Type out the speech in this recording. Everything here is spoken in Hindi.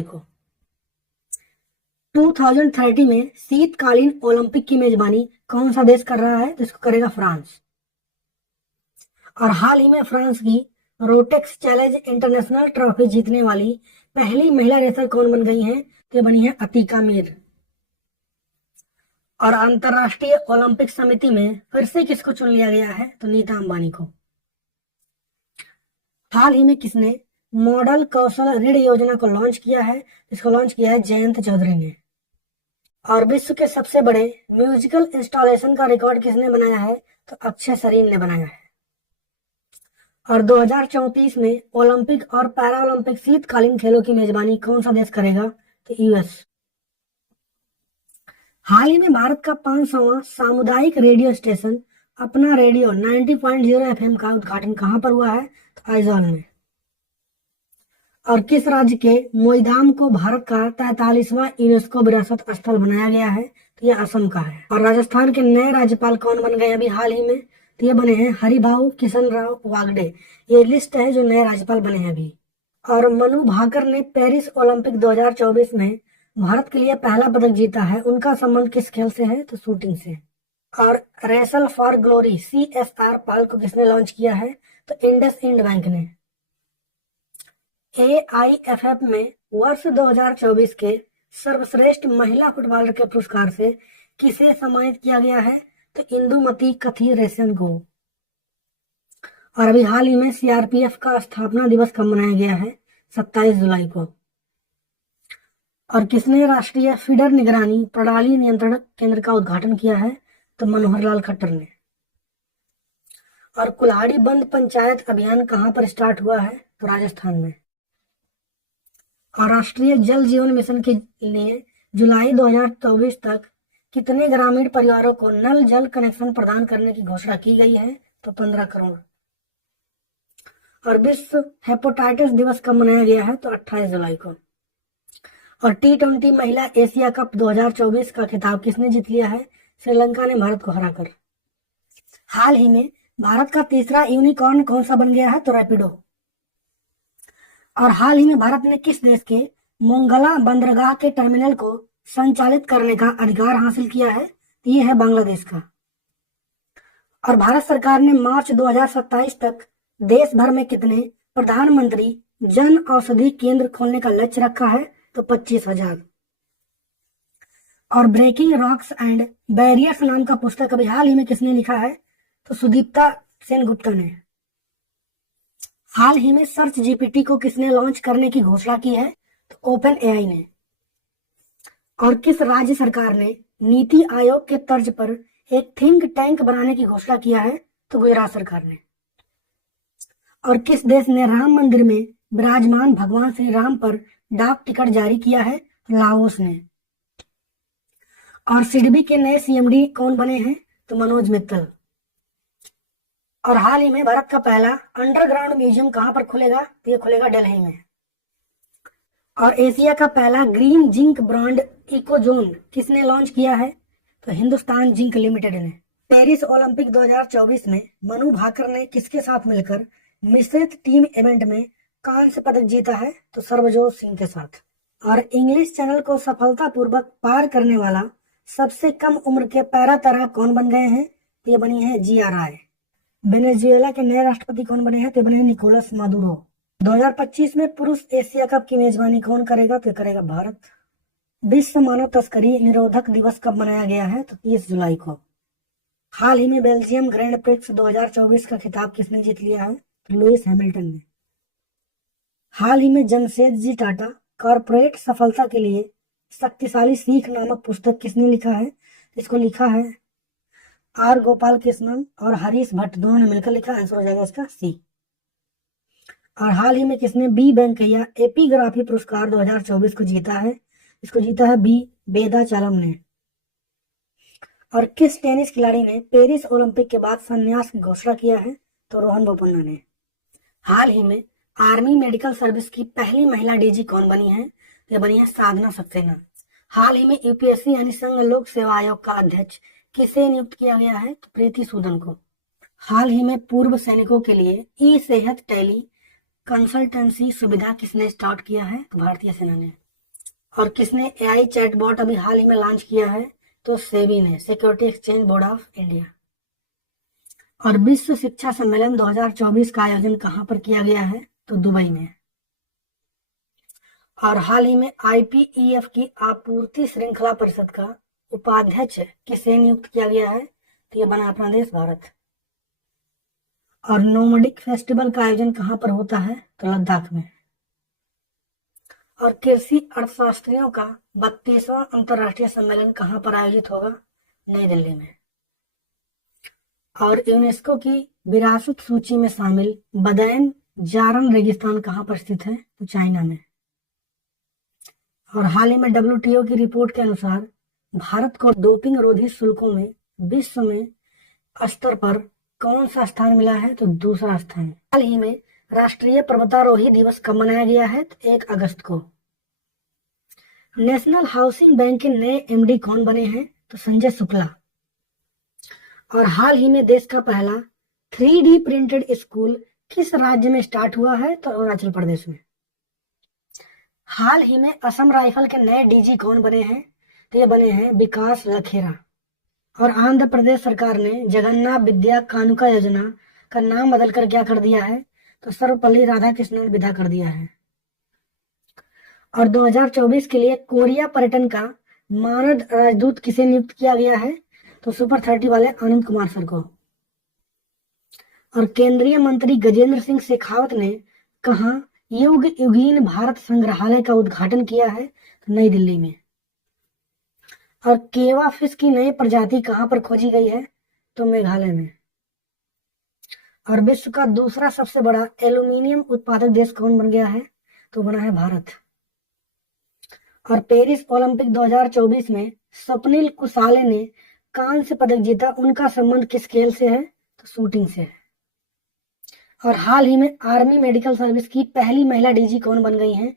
को 2030 में शीतकालीन ओलंपिक की मेजबानी कौन सा देश कर रहा है? तो इसको करेगा फ्रांस। और हाल ही में फ्रांस की रोटेक्स चैलेंज इंटरनेशनल ट्रॉफी जीतने वाली पहली महिला रेसर कौन बन गई हैं? तो ये बनी है अतीका मीर। और अंतरराष्ट्रीय ओलंपिक समिति में फिर से किसको चुन लिया गया है? तो नीता अंबानी को। हाल ही में किसने मॉडल कौशल ऋण योजना को लॉन्च किया है? इसको लॉन्च किया है जयंत चौधरी ने। और विश्व के सबसे बड़े म्यूजिकल इंस्टॉलेशन का रिकॉर्ड किसने बनाया है? तो अक्षय सरीन ने बनाया है। और 2034 में ओलंपिक और पैरा ओलंपिक शीतकालीन खेलों की मेजबानी कौन सा देश करेगा? तो यूएस। हाल ही में भारत का 500वां सामुदायिक रेडियो स्टेशन अपना रेडियो 90.0 FM का उद्घाटन कहां पर हुआ है? तो आइजॉल में। और किस राज्य के मोईधाम को भारत का 43वां यूनेस्को विरासत स्थल बनाया गया है? तो यह असम का है। और राजस्थान के नए राज्यपाल कौन बन गए अभी हाल ही में? तो ये बने हैं हरिभाऊ किशन राव वागडे। ये लिस्ट है जो नए राज्यपाल बने हैं अभी। और मनु भाकर ने पेरिस ओलंपिक 2024 में भारत के लिए पहला पदक जीता है। उनका संबंध किस खेल से है? तो शूटिंग से। और रेसल फॉर ग्लोरी CSR पहल को किसने लॉन्च किया है? तो इंडसइंड बैंक ने। AIFF में वर्ष 2024 के सर्वश्रेष्ठ महिला फुटबॉलर के पुरस्कार से किसे सम्मानित किया गया है? तो इंदुमती कथीरेसन को। और अभी हाल ही में CRPF का स्थापना दिवस कब मनाया गया है? 27 जुलाई को। और किसने राष्ट्रीय फीडर निगरानी प्रणाली नियंत्रण केंद्र का उद्घाटन किया है? तो मनोहर लाल खट्टर ने। और कुल्हाड़ी बंद पंचायत अभियान कहां पर स्टार्ट हुआ है? तो राजस्थान में। और राष्ट्रीय जल जीवन मिशन के लिए जुलाई 2024 तक कितने ग्रामीण परिवारों को नल जल कनेक्शन प्रदान करने की घोषणा की गई है? तो 15 करोड़। और विश्व हेपेटाइटिस दिवस कब मनाया गया है? तो 28 जुलाई को। और T20 महिला एशिया कप 2024 का खिताब किसने जीत लिया है? श्रीलंका ने भारत को हराकर। हाल ही में भारत का तीसरा यूनिकॉर्न कौन सा बन गया है? तो रैपिडो। और हाल ही में भारत ने किस देश के मोंगला बंदरगाह के टर्मिनल को संचालित करने का अधिकार हासिल किया है? ये है बांग्लादेश का। और भारत सरकार ने मार्च 2027 तक देश भर में कितने प्रधानमंत्री जन औषधि केंद्र खोलने का लक्ष्य रखा है? तो 25,000। और ब्रेकिंग रॉक्स एंड बैरियर्स नाम का पुस्तक अभी हाल ही में किसने लिखा है? तो सुदीप्ता सेनगुप्ता ने। हाल ही में सर्च GPT को किसने लॉन्च करने की घोषणा की है? तो ओपन AI ने। और किस राज्य सरकार ने नीति आयोग के तर्ज पर एक थिंक टैंक बनाने की घोषणा किया है? तो गुजरात सरकार ने। और किस देश ने राम मंदिर में विराजमान भगवान श्री राम पर डाक टिकट जारी किया है? लाओस ने। और सिडबी के नए CMD कौन बने हैं? तो मनोज मित्तल। और हाल ही में भारत का पहला अंडरग्राउंड म्यूजियम कहां पर खुलेगा? तो ये खुलेगा दिल्ली में। और एशिया का पहला ग्रीन जिंक ब्रांड इकोजोन किसने लॉन्च किया है? तो हिंदुस्तान जिंक लिमिटेड ने। पेरिस ओलंपिक 2024 में मनु भाकर ने किसके साथ मिलकर मिश्रित टीम इवेंट में कांस्य पदक जीता है? तो सर्वजोत सिंह के साथ। और इंग्लिश चैनल को सफलतापूर्वक पार करने वाला सबसे कम उम्र के पैरा तैराक कौन बन गए हैं? ये बनी है GRI। वेनेजुएला के नए राष्ट्रपति कौन बने हैं? तो बने निकोलस मादुरो। 2025 में पुरुष एशिया कप की मेजबानी कौन करेगा? तो करेगा भारत। विश्व मानव तस्करी निरोधक दिवस कब मनाया गया है? तो 30 जुलाई को। हाल ही में बेल्जियम ग्रैंड प्रिक्स 2024 का खिताब किसने जीत लिया है? तो लुइस हैमिल्टन ने। हाल ही में जमशेदजी टाटा कॉर्पोरेट सफलता के लिए शक्तिशाली सीख नामक पुस्तक किसने लिखा है? इसको लिखा है R गोपाल कृष्णन और हरीश भट्ट, दोनों ने मिलकर लिखा। आंसर हो जाएगा इसका C। और हाल ही में किसने B वेंकैया एपिग्राफी पुरस्कार 2024 को जीता है? इसको जीता है B वेदाचलम ने। और किस टेनिस खिलाड़ी ने पेरिस ओलंपिक के बाद संन्यास की घोषणा किया है? तो रोहन बोपन्ना ने। हाल ही में आर्मी मेडिकल सर्विस की पहली महिला DG कौन बनी है? ये बनी है साधना सक्सेना। हाल ही में UPSC यानी संघ लोक सेवा आयोग का अध्यक्ष किसे नियुक्त किया गया है? तो प्रीति सूदन को। हाल ही में पूर्व सैनिकों के लिए ई सेहत टेली कंसल्टेंसी सुविधा किसने स्टार्ट किया है? तो भारतीय सेना ने। और किसने एआई चैटबॉट अभी हाल ही में लॉन्च किया है? तो सेबी ने, security exchange board of India. और विश्व शिक्षा सम्मेलन 2024 का आयोजन कहां पर किया गया है? तो दुबई में। और हाल ही में आईपीईएफ की आपूर्ति श्रृंखला परिषद का उपाध्यक्ष किसे नियुक्त किया गया है? तो ये बना अपना देश भारत। और नोमैडिक फेस्टिवल का आयोजन कहां पर होता है? तो लद्दाख में। और कृषि अर्थशास्त्रियों का 32वां अंतर्राष्ट्रीय सम्मेलन कहां पर आयोजित होगा? नई दिल्ली में। और यूनेस्को की विरासत सूची में शामिल बदैन जारन रेगिस्तान कहां पर स्थित है? तो चाइना में। और हाल ही में डब्ल्यूटीओ की रिपोर्ट के अनुसार भारत को डोपिंग रोधी शुल्कों में विश्व में स्तर पर कौन सा स्थान मिला है? तो दूसरा स्थान। हाल ही में राष्ट्रीय पर्वतारोही दिवस कब मनाया गया है? तो 1 अगस्त को। नेशनल हाउसिंग बैंक के नए एमडी कौन बने हैं? तो संजय शुक्ला। और हाल ही में देश का पहला 3D प्रिंटेड स्कूल किस राज्य में स्टार्ट हुआ है? तो अरुणाचल प्रदेश में। हाल ही में असम राइफल के नए डीजी कौन बने हैं? तो ये बने हैं विकास लखेरा। और आंध्र प्रदेश सरकार ने जगन्नाथ विद्या कानुका योजना का नाम बदलकर क्या कर दिया है? तो सर्वपल्ली राधाकृष्णन विदा कर दिया है। और 2024 के लिए कोरिया पर्यटन का मानद राजदूत किसे नियुक्त किया गया है? तो सुपर 30 वाले आनंद कुमार सर को। और केंद्रीय मंत्री गजेंद्र सिंह शेखावत ने कहा युग युगीन भारत संग्रहालय का उद्घाटन किया है? तो नई दिल्ली में। और केवा फिश की नई प्रजाति कहां पर खोजी गई है? तो मेघालय में। और विश्व का दूसरा सबसे बड़ा एल्यूमिनियम उत्पादक देश कौन बन गया है? तो बना है भारत। और पेरिस ओलंपिक 2024 में स्वप्निल कुसाले ने कांस्य पदक जीता, उनका संबंध किस खेल से है? तो शूटिंग से है। और हाल ही में आर्मी मेडिकल सर्विस की पहली महिला डीजी कौन बन गई हैं?